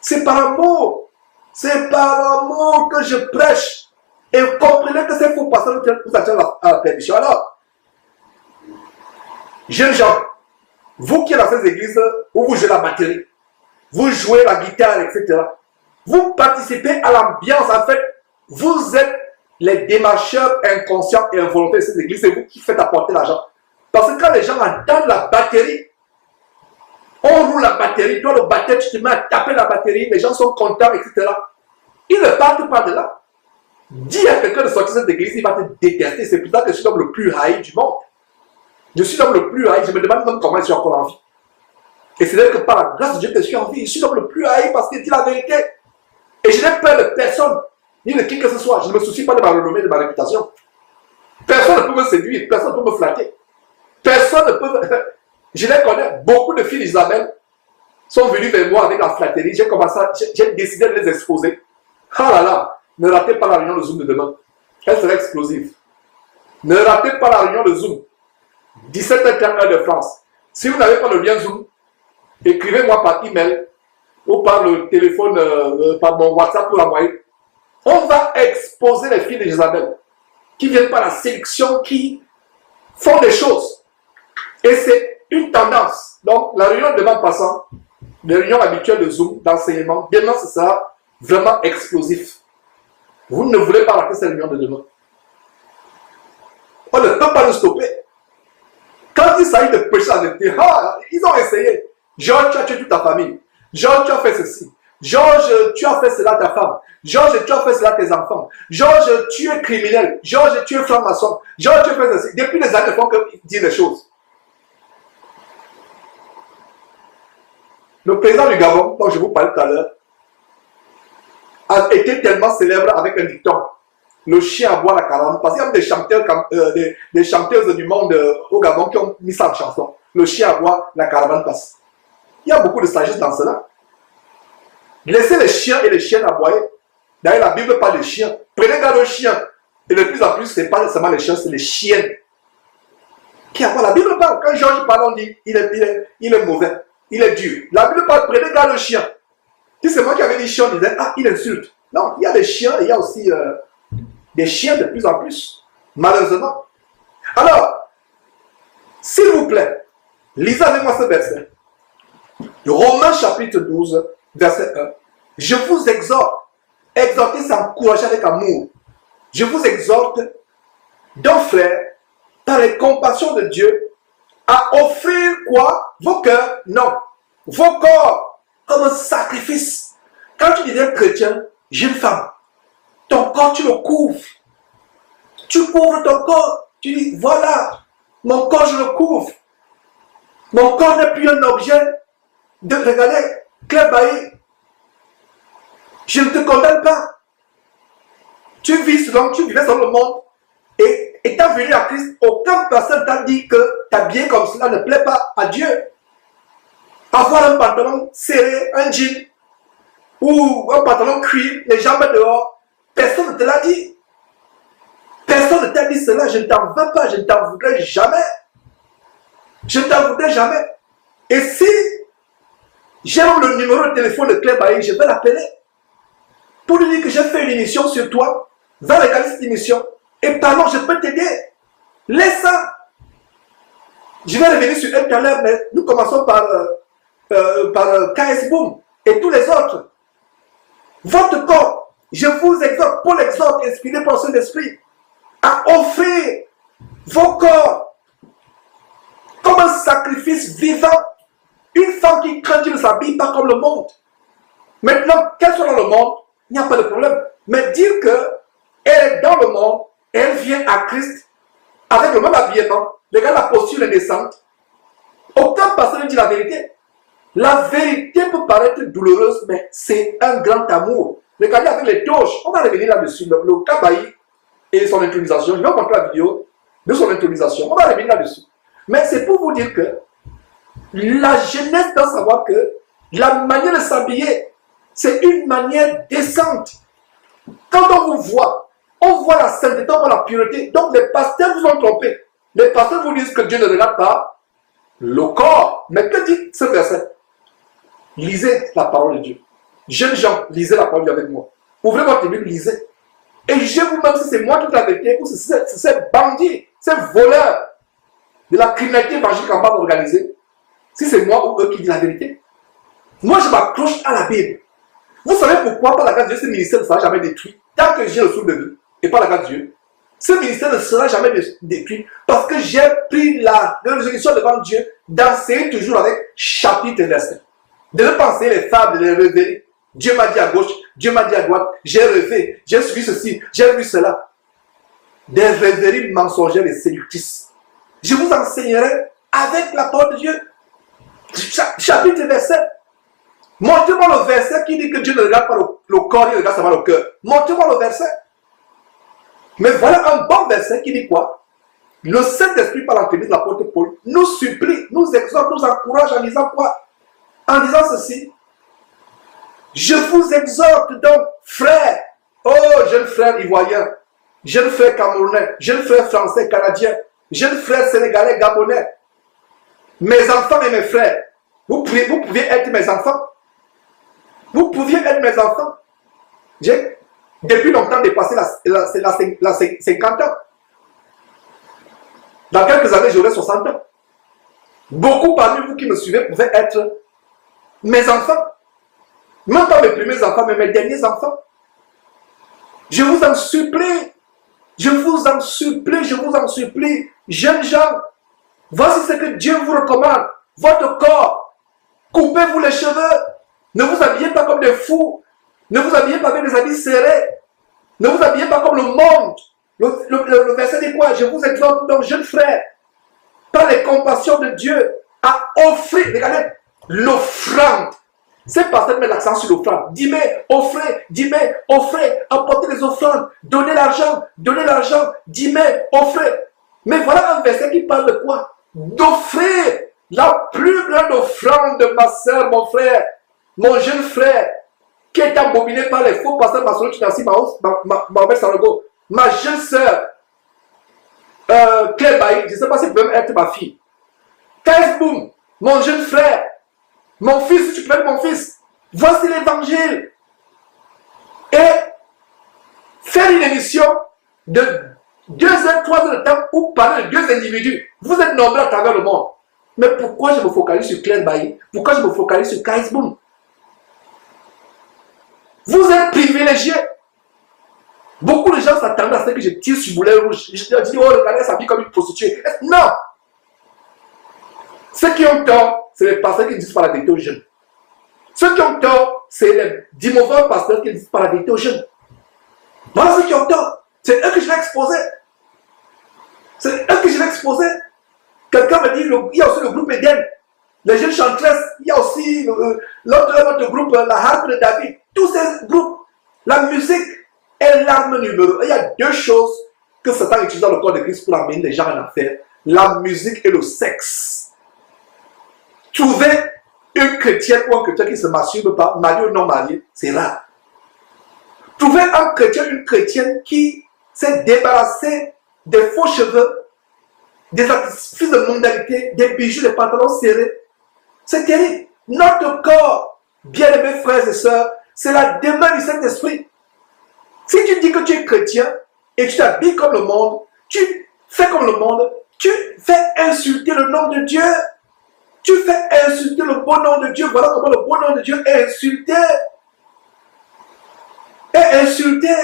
C'est par amour. C'est par amour que je prêche. Et comprenez que c'est faux pasteur nous attirent à la perdition. Alors, jeunes gens, vous qui êtes dans ces églises où vous jouez la batterie, vous jouez la guitare, etc. Vous participez à l'ambiance. En fait, vous êtes les démarcheurs inconscients et involontaires de ces églises. C'est vous qui faites apporter l'argent. Parce que quand les gens entendent la batterie, on roule la batterie, toi le batteur, tu te mets à taper la batterie, les gens sont contents, etc. Ils ne partent pas de là. Dis à quelqu'un de sortir de cette église, il va te détester. C'est pour ça que je suis l'homme le plus haï du monde. Je suis l'homme le plus haï. Je me demande même comment je suis encore en vie. Et c'est vrai que par la grâce de Dieu que je suis en vie, je suis l'homme le plus haï parce qu'il dit la vérité. Et je n'ai peur de personne. ni de qui que ce soit. Je ne me soucie pas de ma renommée, de ma réputation. Personne ne peut me séduire, personne ne peut me flatter. Personne ne peut... Je les connais. Beaucoup de filles d'Isabelle sont venues vers moi avec la flatterie. J'ai décidé de les exposer. Ah là là, ne ratez pas la réunion de Zoom de demain. Elle sera explosive. Ne ratez pas la réunion de Zoom. 17h15 heure de France. Si vous n'avez pas le lien Zoom, écrivez-moi par email ou par le téléphone, par mon WhatsApp pour l'envoyer. On va exposer les filles d'Isabelle qui viennent par la sélection, qui font des choses. Et c'est une tendance. Donc, la réunion de demain passant, les réunions habituelles de Zoom, d'enseignement, demain, ce sera vraiment explosif. Vous ne voulez pas rater cette réunion de demain. On ne peut pas nous stopper. Quand il s'agit de prêcher la vérité, ils ont essayé. Georges, tu as tué toute ta famille. Georges, tu as fait ceci. Georges, tu as fait cela à ta femme. Georges, tu as fait cela à tes enfants. Georges, tu es criminel. Georges, tu es franc-maçon. Georges, tu as fait ceci. Depuis des années, il faut qu'ils disent des choses. Le président du Gabon, dont je vous parlais tout à l'heure, a été tellement célèbre avec un dicton. Le chien aboie la caravane. Parce qu'il y a des chanteurs, des chanteuses du monde au Gabon qui ont mis ça en chanson. Le chien aboie, la caravane passe. Il y a beaucoup de sagesse dans cela. Laissez les chiens et les chiennes aboyer. D'ailleurs, la Bible parle des chiens. Prenez garde aux chiens. Et de plus en plus, ce n'est pas seulement les chiens, c'est les chiennes. Qui aboient. La Bible parle. Quand Georges parle, on dit il est mauvais. Il est dur. La Bible parle, prenez garde aux chiens. Si c'est moi qui avais dit chien, on disait, ah, il insulte. Non, il y a des chiens et il y a aussi des chiens de plus en plus. Malheureusement. Alors, s'il vous plaît, lisez avec moi ce verset. Romains chapitre 12, verset 1. Je vous exhorte. Exhorter, c'est encourager avec amour. Je vous exhorte, donc frère, par les compassions de Dieu, à offrir quoi? Vos cœurs? Non. Vos corps comme un sacrifice. Quand tu disais chrétien, jeune femme, ton corps tu le couvres. Tu couvres ton corps. Tu dis, voilà, mon corps je le couvre. Mon corps n'est plus un objet de regarder. Claire Bailly, je ne te condamne pas. Tu vivais dans le monde et étant venu à Christ, aucune personne t'a dit que t'habiller comme cela ne plaît pas à Dieu. Avoir un pantalon serré, un jean ou un pantalon cuir, les jambes dehors, personne ne te l'a dit. Personne ne t'a dit cela, je ne t'en veux pas, je ne t'en voudrais jamais. Je ne t'en voudrais jamais. Et si j'ai le numéro de téléphone de Claire Bailly, je vais l'appeler pour lui dire que j'ai fait une émission sur toi, va regarder cette émission et parlons, je peux t'aider. Laisse ça. Je vais revenir sur elle tout à l'heure, mais nous commençons par KS Boom et tous les autres. Votre corps, je vous exhorte, Paul exhorte, inspiré par son esprit, à offrir vos corps comme un sacrifice vivant. Une femme qui craint Dieu ne s'habille pas comme le monde. Maintenant, qu'elle soit dans le monde, il n'y a pas de problème. Mais dire qu'elle est dans le monde, elle vient à Christ avec le même habillement, regarde la posture indécente. Aucun pasteur ne dit la vérité. La vérité peut paraître douloureuse, mais c'est un grand amour. Regardez avec les toges, on va revenir là-dessus. Le Kabaï et son intronisation, je vais vous montrer la vidéo de son intronisation, on va revenir là-dessus. Mais c'est pour vous dire que la jeunesse doit savoir que la manière de s'habiller, c'est une manière décente. Quand on vous voit, on voit la sainteté, on voit la pureté. Donc les pasteurs vous ont trompé. Les pasteurs vous disent que Dieu ne regarde pas le corps. Mais que dit ce verset? Lisez la parole de Dieu. Jeunes gens, lisez la parole de Dieu avec moi. Ouvrez votre Bible, lisez. Et jugez-vous même si c'est moi qui dis la vérité ou si c'est ces bandits, ces voleurs de la criminalité évangélique en bas organisée. Si c'est moi ou eux qui disent la vérité. Moi, je m'accroche à la Bible. Vous savez pourquoi, par la grâce de Dieu, ce ministère ne sera jamais détruit. Tant que j'ai le souffle de vie, et par la grâce de Dieu, ce ministère ne sera jamais détruit. Parce que j'ai pris la résolution devant Dieu d'enseigner toujours avec chapitre et verset. De ne penser les fables, de les rêver. Dieu m'a dit à gauche, Dieu m'a dit à droite, j'ai rêvé, j'ai suivi ceci, j'ai vu cela. Des rêveries mensongères et séductrices. Je vous enseignerai avec la parole de Dieu. Chapitre et verset. Montrez-moi le verset qui dit que Dieu ne regarde pas le corps, il regarde seulement le cœur. Montrez-moi le verset. Mais voilà un bon verset qui dit quoi? Le Saint-Esprit, par l'entremise de l'apôtre Paul, nous supplie, nous exhorte, nous encourage en disant quoi? En disant ceci. Je vous exhorte donc, frères, oh jeunes frères ivoiriens, jeunes frères camerounais, jeunes frères français, canadiens, jeunes frères sénégalais, gabonais, mes enfants et mes frères, vous pouviez être mes enfants. Vous pouviez être mes enfants. J'ai depuis longtemps dépassé la 50 ans. Dans quelques années, j'aurai 60 ans. Beaucoup parmi vous qui me suivez pouvaient être mes enfants. Même pas mes premiers enfants, mais mes derniers enfants. Je vous en supplie. Je vous en supplie, je vous en supplie. Jeunes gens, voici ce que Dieu vous recommande. Votre corps, coupez-vous les cheveux. Ne vous habillez pas comme des fous. Ne vous habillez pas avec des habits serrés. Ne vous habillez pas comme le monde. Le verset dit quoi? Je vous exhorte donc, jeunes frères, par les compassions de Dieu, à offrir, regardez, l'offrande. C'est parce qu'elle met l'accent sur l'offrande. Dis-moi, offrez, apportez les offrandes, donnez l'argent, dis-moi, offrez. Mais voilà un verset qui parle de quoi? D'offrir la plus grande offrande de ma soeur, mon frère, mon jeune frère, qui est abominé par les faux pasteurs maçonniques qui Tunasi, Mohamed Sanogo, ma jeune soeur, Claire Bailly, je ne sais pas si vous pouvez être ma fille. Boom, mon jeune frère, mon fils, tu peux être mon fils. Voici l'évangile. Et faire une émission de 2 heures, 3 heures de temps où parler de 2 individus. Vous êtes nombreux à travers le monde. Mais pourquoi je me focalise sur Claire Bailly? Pourquoi je me focalise sur Kais Boom? Vous êtes privilégiés. Beaucoup de gens s'attendaient à ce que je tire sur boulet rouge. Je leur dis, oh, regardez, ça vit comme une prostituée. Non! Ceux qui ont tort, c'est les pasteurs qui disent pas la vérité aux jeunes. Ceux qui ont tort, c'est les mauvais pasteurs qui disent pas la vérité aux jeunes. Voilà ceux qui ont tort. C'est eux que je vais exposer. C'est eux que je vais exposer. Quelqu'un me dit, il y a aussi le groupe Eden. Les jeunes chantresses, il y a aussi l'autre groupe, la harpe de David. Tous ces groupes, la musique est l'arme numéro 1. Il y a 2 choses que Satan utilise dans le corps de Christ pour amener les gens en enfer. La musique et le sexe. Trouver une chrétienne ou un chrétien qui ne se masturbe pas, marié ou non marié, c'est rare. Trouver un chrétien, une chrétienne qui s'est débarrassé des faux cheveux, des artifices de mondanité, des bijoux, des pantalons serrés, c'est terrible. Notre corps, bien-aimés frères et sœurs, c'est la demeure du Saint-Esprit. Si tu dis que tu es chrétien et tu t'habilles comme le monde, tu fais comme le monde, tu fais insulter le nom de Dieu. Tu fais insulter le beau nom de Dieu. Voilà comment le beau nom de Dieu est insulté. Est insulté.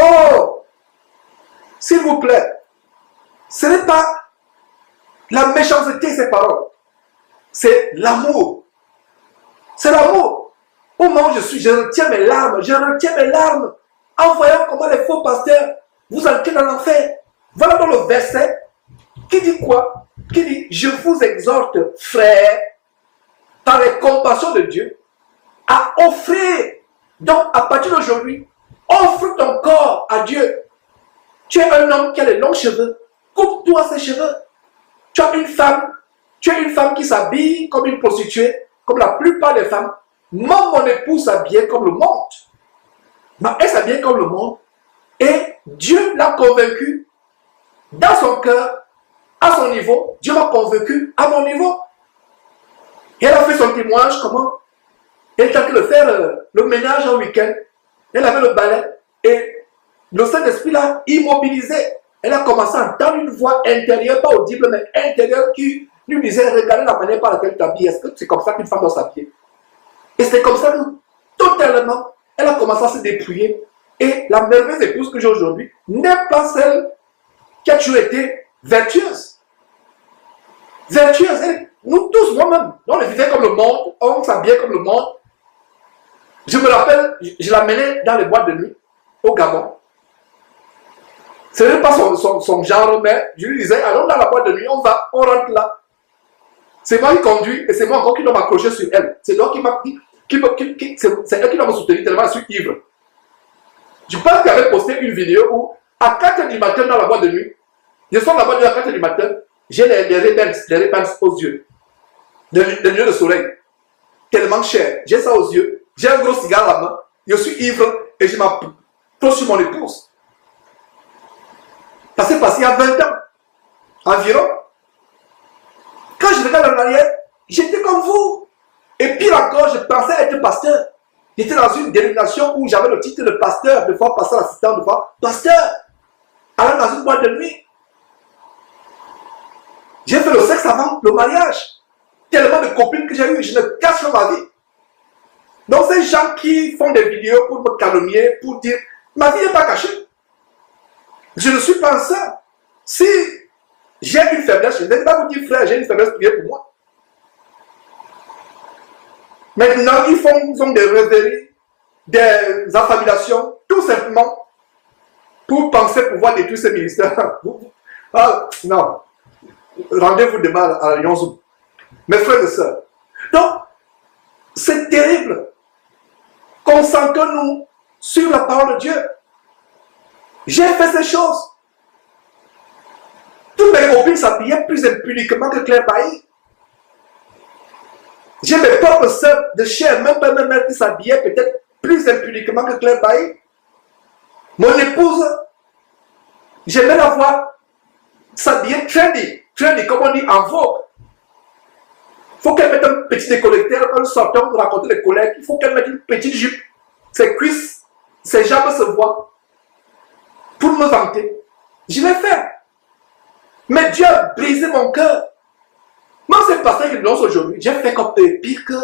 Oh, s'il vous plaît, ce n'est pas la méchanceté, ces paroles. C'est l'amour. C'est l'amour. Au moment où je retiens mes larmes, en voyant comment les faux pasteurs vous entraînent dans l'enfer. Voilà dans le verset qui dit quoi? Qui dit, je vous exhorte, frères, par les compassions de Dieu, à offrir. Donc, à partir d'aujourd'hui, offre ton corps à Dieu. Tu es un homme qui a les longs cheveux. Coupe-toi ses cheveux. Tu as une femme qui s'habille comme une prostituée, comme la plupart des femmes. Moi, mon épouse s'habille comme le monde. Mais elle s'habille comme le monde. Et Dieu l'a convaincu dans son cœur, à son niveau. Dieu m'a convaincu à mon niveau. Et elle a fait son témoignage, comment? Elle était en train de faire le ménage en week-end. Elle avait le balai. Et le Saint-Esprit l'a immobilisé. Elle a commencé à entendre une voix intérieure, pas audible, mais intérieure, qui lui disait, regardez la manière par laquelle tu t'habilles. Est-ce que c'est comme ça qu'une femme doit s'habiller? Et c'est comme ça que, totalement, elle a commencé à se dépouiller. Et la merveilleuse épouse que j'ai aujourd'hui n'est pas celle qui a toujours été vertueuse. Vertueuse. Nous tous, moi-même, on le vivait comme le monde, on s'habillait comme le monde. Je me rappelle, je l'amenais dans les boîtes de nuit, au Gabon. Ce n'est pas son genre, mais je lui disais, allons dans la boîte de nuit, on va, on rentre là. C'est moi qui conduis et c'est moi encore qui dois m'accrocher sur elle. C'est donc qui m'a dit, c'est elle qui doit me soutenir tellement je suis ivre. Je pense qu'elle avait posté une vidéo où, à 4h du matin dans la boîte de nuit, je sors de la boîte de nuit à 4h du matin, j'ai les Ray-Bans aux yeux, les lunettes de soleil, tellement cher. J'ai ça aux yeux, j'ai un gros cigare à la main, je suis ivre et je m'approche sur mon épouse. Ça s'est passé il y a 20 ans, environ. Quand je regarde en arrière, j'étais comme vous. Et pire encore, je pensais être pasteur. J'étais dans une dénomination où j'avais le titre de pasteur, de fois pasteur assistant, de fois pasteur. Alors dans une boîte de nuit. J'ai fait le sexe avant le mariage. Tellement de copines que j'ai eues, je ne cache pas ma vie. Donc ces gens qui font des vidéos pour me calomnier, pour dire, ma vie n'est pas cachée. Je ne suis pas ça. Si j'ai une faiblesse, je ne vais pas vous dire, frère, j'ai une faiblesse, priez pour moi. Maintenant, ils font des rêveries, des affabulations, tout simplement pour penser pouvoir détruire ce ministère. Ah, non. Rendez-vous demain à la Lyon Zoom. Mes frères et sœurs. Donc, c'est terrible. Concentrons-nous sur la parole de Dieu. J'ai fait ces choses. Toutes mes copines s'habillaient plus impudiquement que Claire Bailly. J'ai mes propres sœurs de chair, même pas mes mères qui s'habillaient peut-être plus impudiquement que Claire Bailly. Mon épouse, j'aimais la voir s'habiller trendy, comme on dit en vogue. Il faut qu'elle mette un petit décolleté quand nous sortons pour raconter les collègues. Il faut qu'elle mette une petite jupe. Ses cuisses, ses jambes se voient. Pour me vanter. Je l'ai fait. Mais Dieu a brisé mon cœur. Moi, c'est pas ça que je lance aujourd'hui. J'ai fait comme eux, pire que.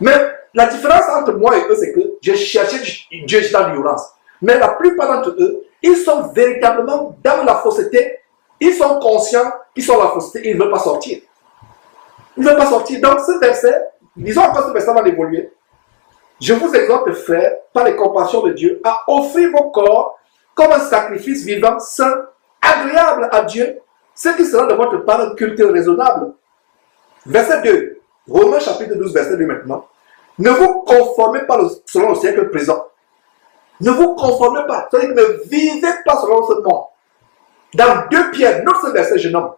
Mais la différence entre moi et eux, c'est que j'ai cherché Dieu dans l'ignorance. Mais la plupart d'entre eux, ils sont véritablement dans la fausseté. Ils sont conscients qu'ils sont dans la fausseté. Ils ne veulent pas sortir. Ils ne veulent pas sortir. Donc, ce verset, disons encore ce verset va évoluer. Je vous exhorte, frères, par les compassions de Dieu, à offrir vos corps comme un sacrifice vivant, saint, agréable à Dieu, ce qui sera de votre part un culte raisonnable. Verset 2, Romains chapitre 12, verset 2 maintenant. Ne vous conformez pas selon le siècle présent. Ne vous conformez pas, c'est-à-dire que ne vivez pas selon ce monde. Dans 2 Pierre, notre verset, je nomme.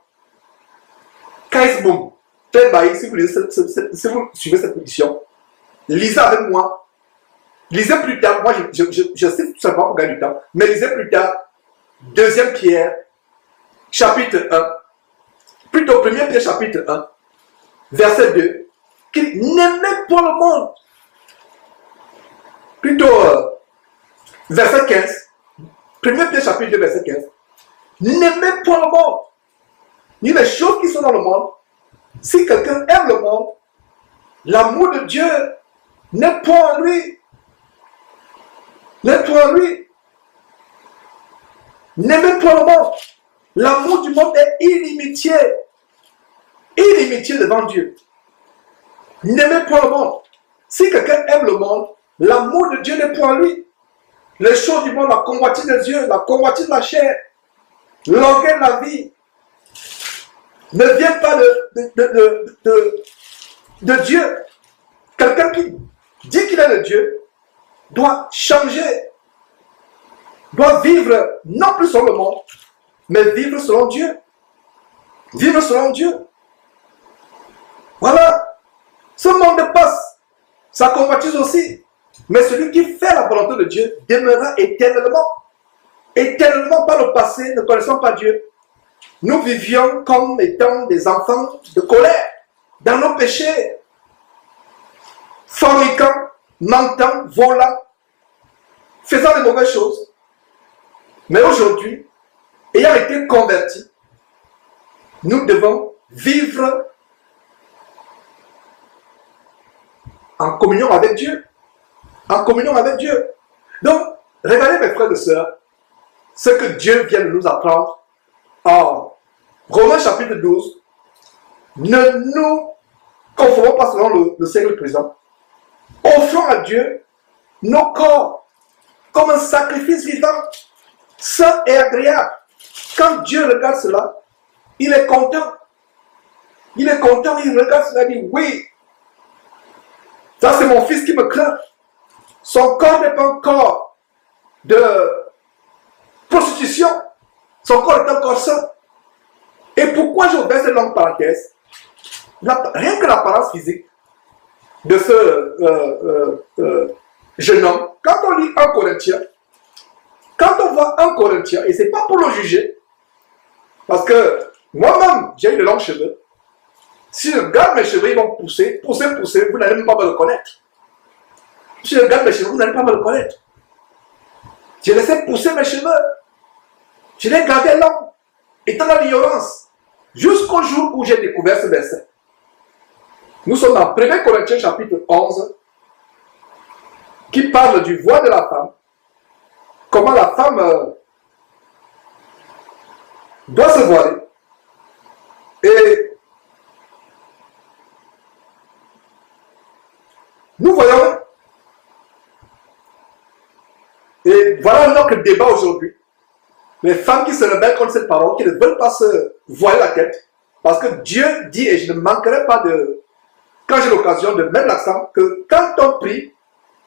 Kaisboum, si vous suivez cette édition, lisez avec moi. Lisez plus tard, moi je sais tout simplement pour gagner du temps, mais lisez plus tard 2 Pierre, chapitre 1, plutôt 1 Pierre, chapitre 1, verset 2, qu'il n'aimait pas le monde. Plutôt verset 15, 1 Pierre, chapitre 2, verset 15, n'aimez pas le monde, ni les choses qui sont dans le monde. Si quelqu'un aime le monde, l'amour de Dieu n'est pas en lui. N'est pas en lui. N'aimez pas le monde. L'amour du monde est illimité. Illimité devant Dieu. N'aimez pas le monde. Si quelqu'un aime le monde, l'amour de Dieu n'est pas en lui. Les choses du monde, la convoitise des yeux, la convoitise de la chair, l'orgueil de la vie, ne vient pas de Dieu. Quelqu'un qui dit qu'il est de Dieu doit changer, doit vivre non plus selon le monde, mais vivre selon Dieu. Vivre selon Dieu. Voilà. Ce monde passe. Ça convoitise aussi. Mais celui qui fait la volonté de Dieu demeurera éternellement. Éternellement par le passé, ne connaissant pas Dieu. Nous vivions comme étant des enfants de colère, dans nos péchés, forniquant, mentant, volant, faisant de mauvaises choses. Mais aujourd'hui, ayant été convertis, nous devons vivre en communion avec Dieu. En communion avec Dieu. Donc, regardez mes frères et sœurs, ce que Dieu vient de nous apprendre en Romains chapitre 12. Ne nous conformons pas selon le siècle présent. Offrons à Dieu nos corps comme un sacrifice vivant, saint et agréable. Quand Dieu regarde cela, il est content. Il est content, il regarde cela, il dit oui. Ça, c'est mon fils qui me craint. Son corps n'est pas un corps de prostitution. Son corps est un corps sain. Et pourquoi je ouvert cette longue parenthèse? Rien que l'apparence physique de ce jeune homme, quand on lit 1 Corinthiens, quand on voit 1 Corinthiens, et ce n'est pas pour le juger, parce que moi-même, j'ai eu de longs cheveux. Si je regarde mes cheveux, ils vont pousser, vous n'allez même pas me le connaître. Si je regarde mes cheveux, vous n'allez pas me le connaître. J'ai laissé pousser mes cheveux. Je l'ai gardé long, étant dans l'ignorance, jusqu'au jour où j'ai découvert ce verset. Nous sommes dans 1 Corinthiens chapitre 11, qui parle du voile de la femme, comment la femme doit se voiler. Et nous voyons, et voilà notre débat aujourd'hui. Les femmes qui se rebellent contre cette parole, qui ne veulent pas se voiler la tête, parce que Dieu dit, et je ne manquerai pas de, quand j'ai l'occasion de mettre l'accent, que quand on prie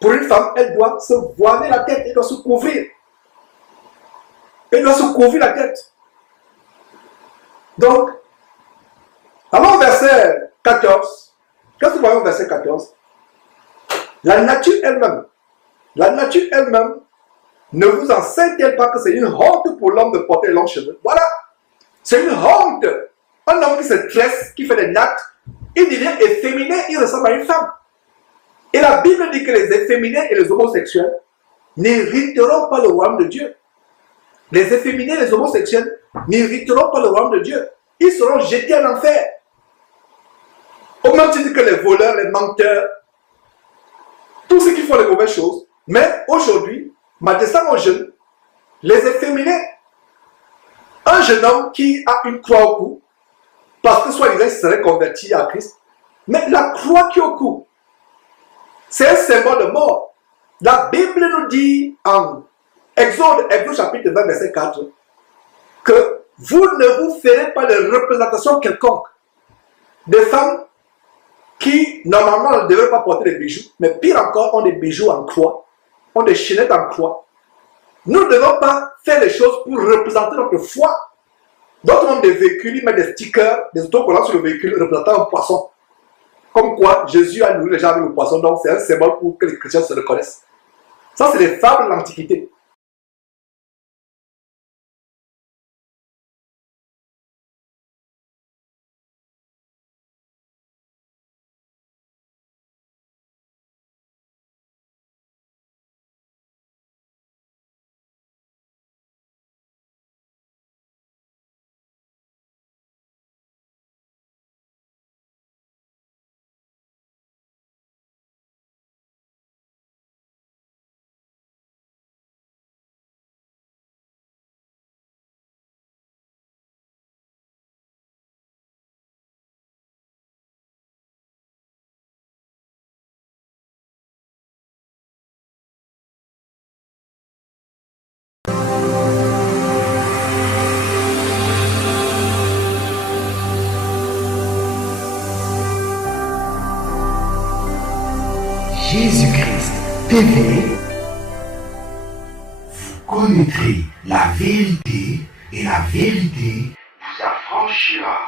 pour une femme, elle doit se voiler la tête, elle doit se couvrir. Elle doit se couvrir la tête. Donc, allons au verset 14. Qu'est-ce que nous voyons au verset 14? La nature elle-même ne vous enseigne-t-elle pas que c'est une honte pour l'homme de porter les longs cheveux? Voilà, c'est une honte. Un homme qui se tresse, qui fait des nattes, il devient efféminé, il ressemble à une femme. Et la Bible dit que les efféminés et les homosexuels n'hériteront pas le royaume de Dieu. Les efféminés et les homosexuels n'hériteront pas le royaume de Dieu. Ils seront jetés en enfer. Au même titre que les voleurs, les menteurs, tous ceux qui font les mauvaises choses. Mais aujourd'hui, m'adressant aux jeunes, les efféminés, un jeune homme qui a une croix au cou, parce que soi-disant il serait converti à Christ, mais la croix qui est au cou, c'est un symbole de mort. La Bible nous dit en Exode chapitre 20, verset 4, que vous ne vous ferez pas de représentation quelconque des femmes qui, normalement, ne devraient pas porter des bijoux, mais pire encore, ont des bijoux en croix, ont des chaînettes en croix. Nous ne devons pas faire les choses pour représenter notre foi. D'autres ont des véhicules, ils mettent des stickers, des autocollants sur le véhicule représentant un poisson. Comme quoi, Jésus a nourri les gens avec le poisson, donc c'est un symbole pour que les chrétiens se reconnaissent. Ça, c'est les fables de l'Antiquité. Jésus-Christ TV, vous connaîtrez la vérité et la vérité vous affranchira.